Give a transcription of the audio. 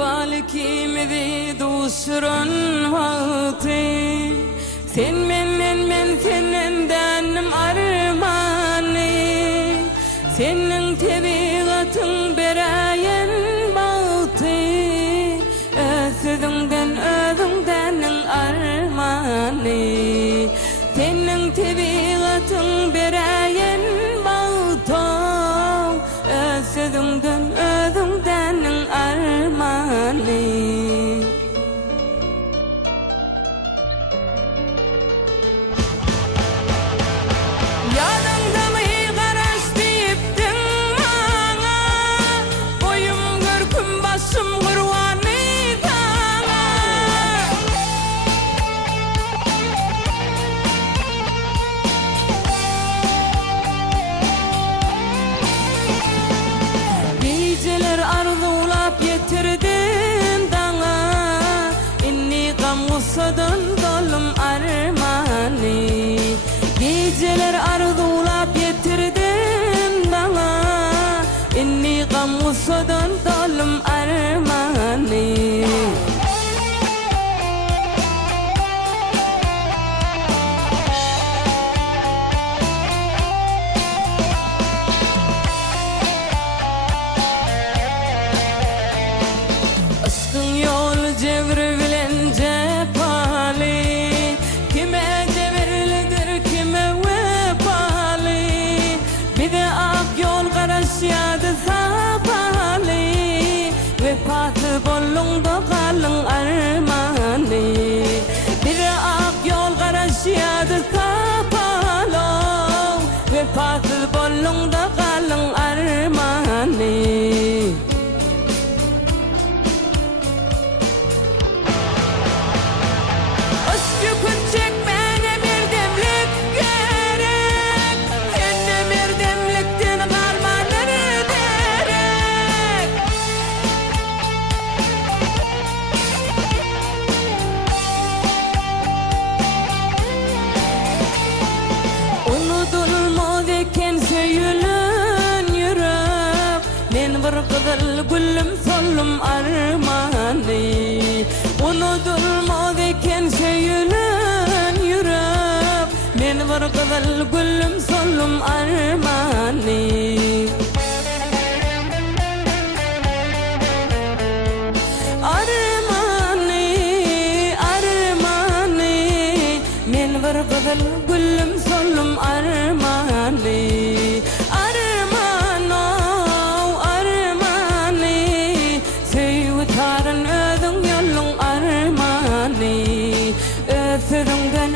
balkimdi duşurun vakti sen menden men senenden armani senin tebigatın berayen bağti özünden armani senin tebigatın berayen bağto özünden armani Musadın dolum armani geceler arzulap getirdim bana inni gam musadın dolum armani aşkın yol cevri bilen Yadı sabali ve patı bollungda kalın armani bir ak yol garaş yadı kapalı ve patı bollungda kalın armani Kızıl gülüm solum armani unutulmaz eken söylen yürek men bir kızıl gülüm solum armani armani men bir kızıl gülüm solum armani Tarın ödün yolun armani Ösüründen